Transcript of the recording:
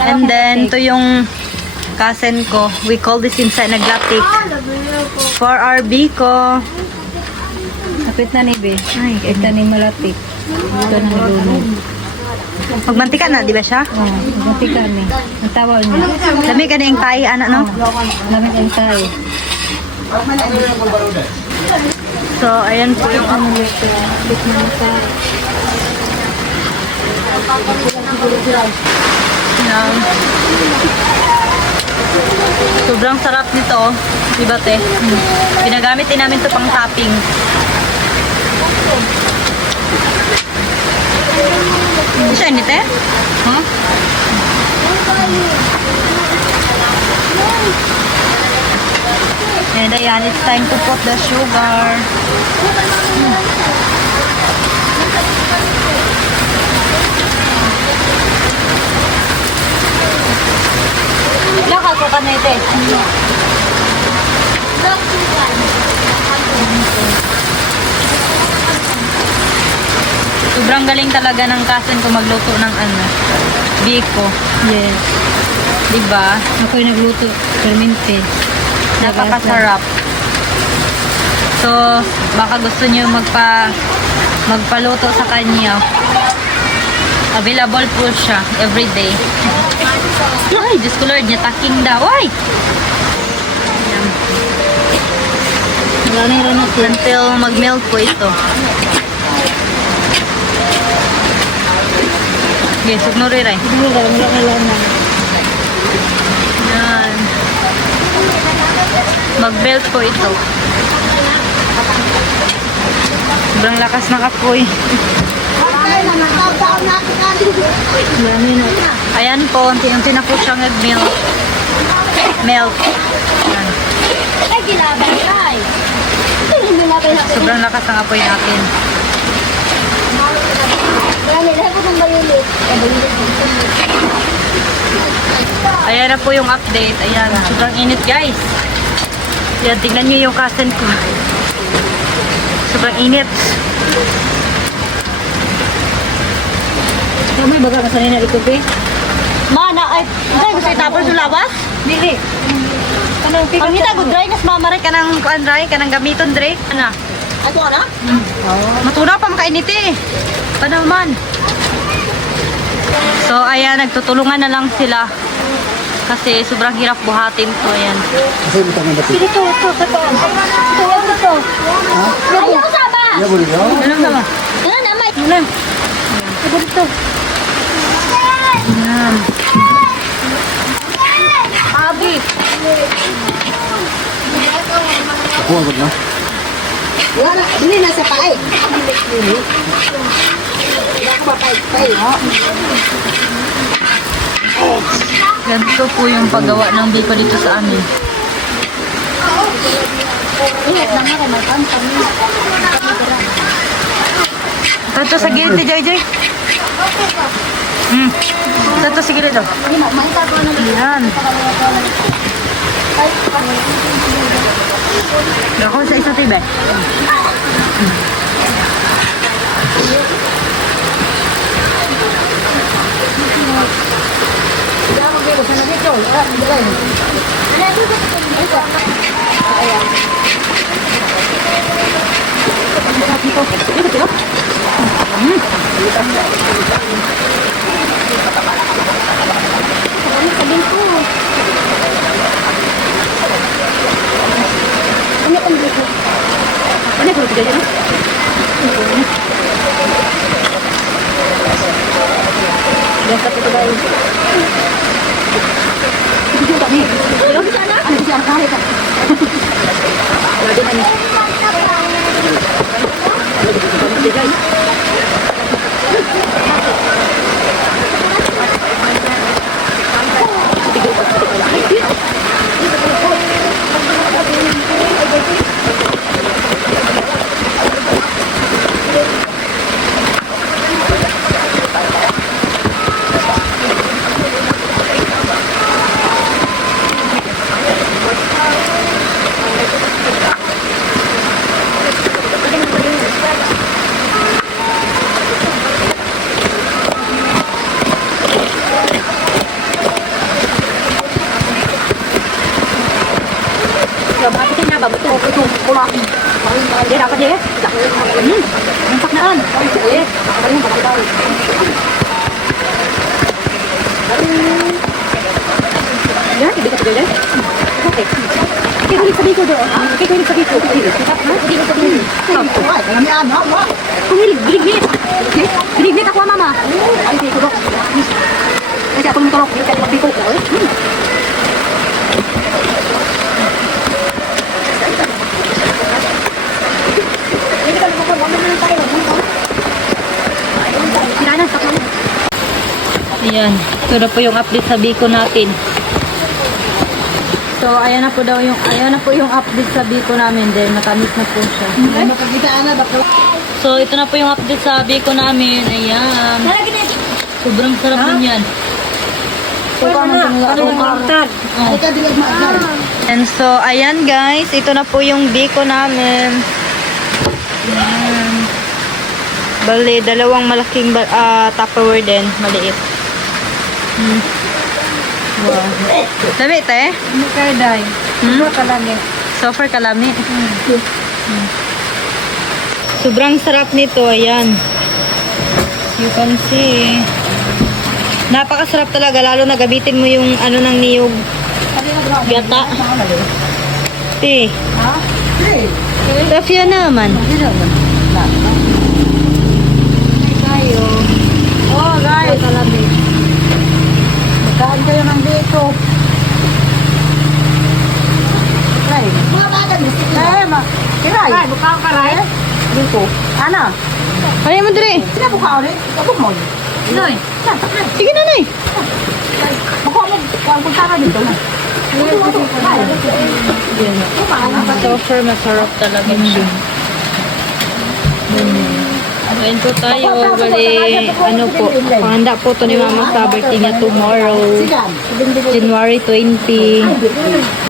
And then, ito yung cousin ko. We call this inside naglatik. For our biko. Kapit na ni Be. Ay, Ito ni malatik. Ito na nalulog. magmantika na, di ba siya? Oh, matika ni. Ang tawag niya. Dami ka na yung tayo, anak, no? Lamig ang tayo. So, ayan po yung Ano ito? Kapit na ang tayo. Yan. Sobrang sarap nito, di ba, te? Ginagamit din namin ito pang topping. Hindi siya init, eh? Ha? And ayan, it's time to put the sugar. Lakal ko ka na ito, eh. Sobrang galing talaga ng cousin ko magluto ng ano, biko. Yes. Diba? Ako'y nagluto. Fermented. Napakasarap. So, baka gusto niyo magpaluto sa kanya. Available po siya everyday. Ay, Diyos ko Lord, niya taking daw. Ay! Ayan. Wala na natin. Until mag-melt po ito. Okay, sugnuri rin. Wala na. Yan. Mag-melt po ito. Sobrang lakas ng apoy. Dami na. Ayan po, unti-unti na po siyang nag-melt. Melt. Ayan. Sobrang lakas ng apoy natin. Ayan na po yung update. Ayan, sobrang init guys. Ayan, tingnan niyo yung cousin ko. Sobrang init. Kamay baga masanay na ito, Be? Mana, ay, gusto itapon sa labas? Dili. Kanang Pag kita good dry, kas mamare ka ng kuan dry, ka ng gamiton dry. Ano? Ato na? Matunaw pa makainit eh. Paano man? So, ayan, nagtutulungan na lang sila. Kasi sobrang hirap buhatin to. Ayan. Kasi mo tangan dati. Ito. Ito. Ha? Ayaw sa ba? Ya boleh ya. Ano naman? Ano na, Mike? Ano? Ito. Ayan. Abi. Ako agad na. Wala, hindi na sa paay. Ganito po yung paggawa ng biko dito sa amin. Ito sa gilid ni JJ. Ito sa gilid. Ayan. Ako sa isa tibe. Hindi, dapat eh. Ang saknaan. Yan, hindi ka pagay yan. Okay. Okay, kulit sa biko doon. Okay, kulit sa biko. Kulit sa biko. Kulit, bilig-bilig. Bilig-bilig ako, mama. Ay, biko doon. Kasi ako lumutulok. Kasi ako biko ko. Ayan. Ito na po yung update sa Biko natin. So, ayan na po yung update sa Biko namin. Dahil natamis na po siya. So, ito na po yung update sa Biko namin. Ayan. Sobrang sarap din yan. And so, ayan guys. Ito na po yung Biko namin. Ayan. Bali, dalawang malaking Tupperware din. Maliit. Wow. Dami, te? Hindi kayo dahil. Kalami. Sofer kalami. Sobrang sarap nito. Ayan. You can see. Napakasarap talaga. Lalo na gamitin mo yung ano ng niyog. Gata. Te. Ha? Rafia naman. Kayo. Oh, guys. Kalami. Magkaan kayo ng dito. Ay. Mga bagay. Ay, kiray. Ay, bukaw ka rin. Dito. Ana. Kaya mo dire. Sina bukaw rin. Ito mo. Noy. Sige na, Noy. Bukaw mo. Kung punta ka dito na. Sofer, masarap talaga siya. Kain po tayo. Bali, ano po. Pahanda po to ni Mama sa birthday niya tomorrow. January 20.